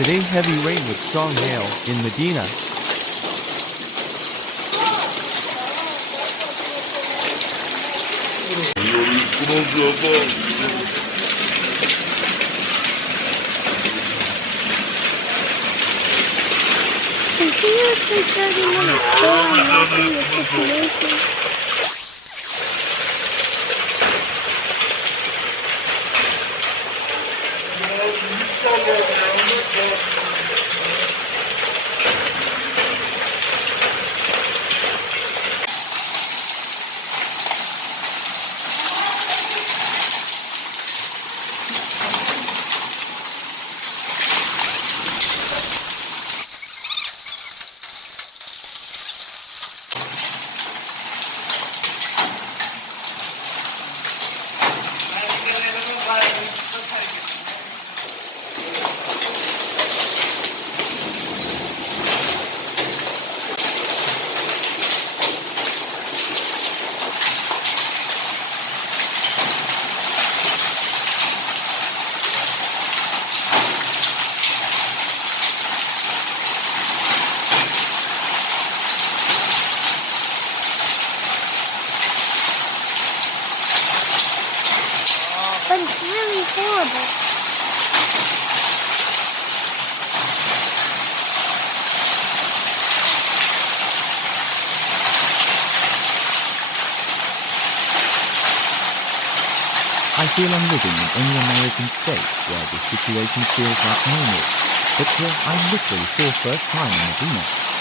Today heavy rain with strong hail in Medina. Continuously 30 minutes till I'm watching the situation. But it's really horrible. I feel I'm living in any American state where the situation feels like normal, but here I'm literally for first time in Medina.